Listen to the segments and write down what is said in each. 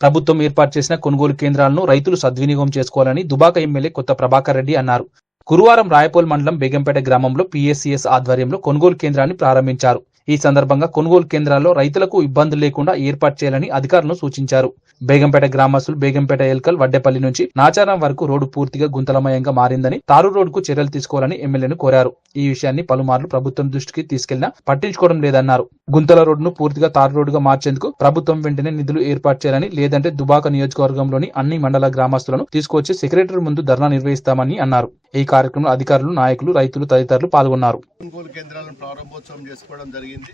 ప్రభుత్వం ఏర్పాటు చేసిన కొనుగోలు కేంద్రాలను రైతులు సద్వినియోగం చేసుకోవాలని దుబాక ఎమ్మెల్యే కొత్త ప్రభాకర్ రెడ్డి అన్నారు. గురువారం రాయపోల్ మండలం బేగంపేట గ్రామంలో పీఎస్సీఎస్ ఆధ్వర్యంలో కొనుగోలు కేంద్రాన్ని ప్రారంభించారు. ఈ సందర్భంగా కొనుగోలు కేంద్రాల్లో రైతులకు ఇబ్బందులు లేకుండా ఏర్పాటు చేయాలని అధికారులను సూచించారు. బేగంపేట గ్రామస్తులు బేగంపేట ఎల్కల్ వడ్డేపల్లి నుంచి నాచారం వరకు రోడ్డు పూర్తిగా గుంతలమయంగా మారిందని తారు రోడ్డుకు చర్యలు తీసుకోవాలని ఎమ్మెల్యేను కోరారు. ఈ విషయాన్ని పలుమార్లు ప్రభుత్వం దృష్టికి తీసుకెళ్ళినా పట్టించుకోవడం లేదన్నారు. గుంతల రోడ్డును పూర్తిగా తారు రోడ్డుగా మార్చేందుకు ప్రభుత్వం వెంటనే నిధులు ఏర్పాటు చేయాలని లేదంటే దుబాక నియోజకవర్గంలోని అన్ని మండల గ్రామస్తులను తీసుకొచ్చి సెక్రటరీ ముందు ధర్నా నిర్వహిస్తామని అన్నారు. ఈ కార్యక్రమంలో అధికారులు నాయకులు రైతులు తదితరులు పాల్గొన్నారు. కొనుగోలు కేంద్రాలను ప్రారంభోత్సవం చేసుకోవడం జరిగింది.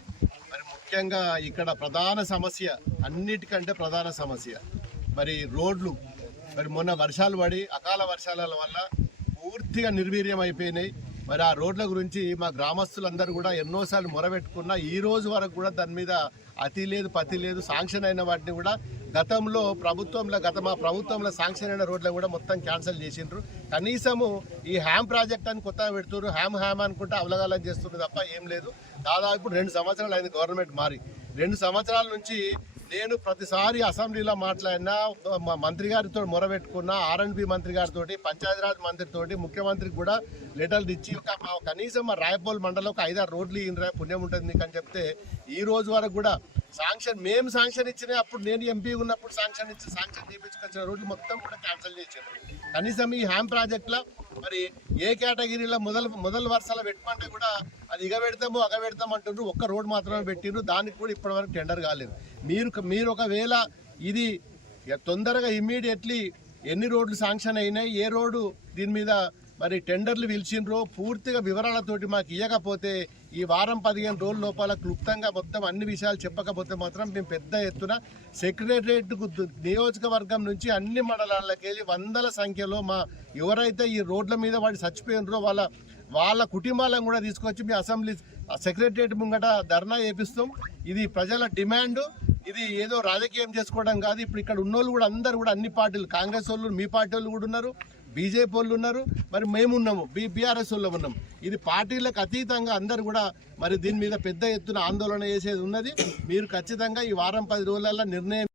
మరి ముఖ్యంగా ఇక్కడ ప్రధాన సమస్య అన్నిటికంటే ప్రధాన సమస్య మరి రోడ్లు. మరి మొన్న వర్షాలు పడి అకాల వర్షాల వల్ల పూర్తిగా నిర్వీర్యం అయిపోయినాయి మరి ఆ రోడ్ల గురించి మా గ్రామస్తులందరూ కూడా ఎన్నోసార్లు మొరబెట్టుకున్నా ఈ రోజు వరకు కూడా దాని మీద అతి లేదు పతి లేదు శాంక్షన్ అయిన వాటిని కూడా గతంలో ప్రభుత్వంలో గత మా ప్రభుత్వంలో శాంక్షన్ అయిన రోడ్లు కూడా మొత్తం క్యాన్సిల్ చేసిండ్రు. కనీసము ఈ హ్యామ్ ప్రాజెక్ట్ అని కొత్తగా పెడుతున్నారు హ్యామ్ హ్యామ్ అనుకుంటే అవలగాలని చేస్తున్నారు తప్ప ఏం లేదు. దాదాపు రెండు సంవత్సరాలు అయింది గవర్నమెంట్ మారి. రెండు సంవత్సరాల నుంచి నేను ప్రతిసారి అసెంబ్లీలో మాట్లాడినా మా మంత్రి గారితో మొరబెట్టుకున్నా ఆర్ఎండ్బి మంత్రి గారితో పంచాయతీరాజ్ మంత్రితోటి ముఖ్యమంత్రికి కూడా లెటర్లు ఇచ్చి ఒక కనీసం మా రాయపోల్ మండలం ఒక ఐదారు రోడ్లు ఇన్రా పుణ్యం ఉంటుంది మీకు అని చెప్తే ఈ రోజు వరకు కూడా శాంక్షన్ మేము శాంక్షన్ ఇచ్చిన అప్పుడు నేను ఎంపీ ఉన్నప్పుడు శాంక్షన్ ఇచ్చి శాంక్షన్ చేయించుకొచ్చిన రోడ్లు మొత్తం కూడా క్యాన్సిల్ చేశారు కనీసం ఈ హ్యామ్ ప్రాజెక్ట్లో మరి ఏ కేటగిరీలో మొదలు మొదలు వరుసలో పెట్టమంటే కూడా అది ఇక పెడతాము అగ పెడతాం అంటుండ్రు. ఒక్క రోడ్ మాత్రమే పెట్టిండ్రు. దానికి కూడా ఇప్పటివరకు టెండర్ కాలేదు. మీరు మీరు ఒకవేళ ఇది తొందరగా ఇమ్మీడియట్లీ ఎన్ని రోడ్లు శాంక్షన్ అయినాయి ఏ రోడ్డు దీని మీద మరి టెండర్లు పిలిచిండ్రో. పూర్తిగా వివరాలతోటి మాకు ఇవ్వకపోతే ఈ వారం పదిహేను రోజుల లోపల క్లుప్తంగా మొత్తం అన్ని విషయాలు చెప్పకపోతే మాత్రం మేము పెద్ద ఎత్తున సెక్రటరియట్కు నియోజకవర్గం నుంచి అన్ని మండలాలకు వెళ్ళి వందల సంఖ్యలో మా ఎవరైతే ఈ రోడ్ల మీద వాడు చచ్చిపోయినరో వాళ్ళ వాళ్ళ కుటుంబాలను కూడా తీసుకొచ్చి మీ అసెంబ్లీ సెక్రటరియట్ ముంగట ధర్నా చేపిస్తాం. ఇది ప్రజల డిమాండ్. ఇది ఏదో రాజకీయం చేసుకోవడం కాదు. ఇప్పుడు ఇక్కడ ఉన్నోళ్ళు కూడా అందరు కూడా అన్ని పార్టీలు కాంగ్రెస్ వాళ్ళు మీ పార్టీ వాళ్ళు కూడా ఉన్నారు. బీజేపీ వాళ్ళు ఉన్నారు మరి మేము ఉన్నాము బీ బీఆర్ఎస్ వాళ్ళు ఉన్నాం. ఇది పార్టీలకు అతీతంగా అందరు కూడా మరి దీని మీద పెద్ద ఎత్తున ఆందోళన చేసేది ఉన్నది. మీరు ఖచ్చితంగా ఈ వారం పది రోజులలో నిర్ణయం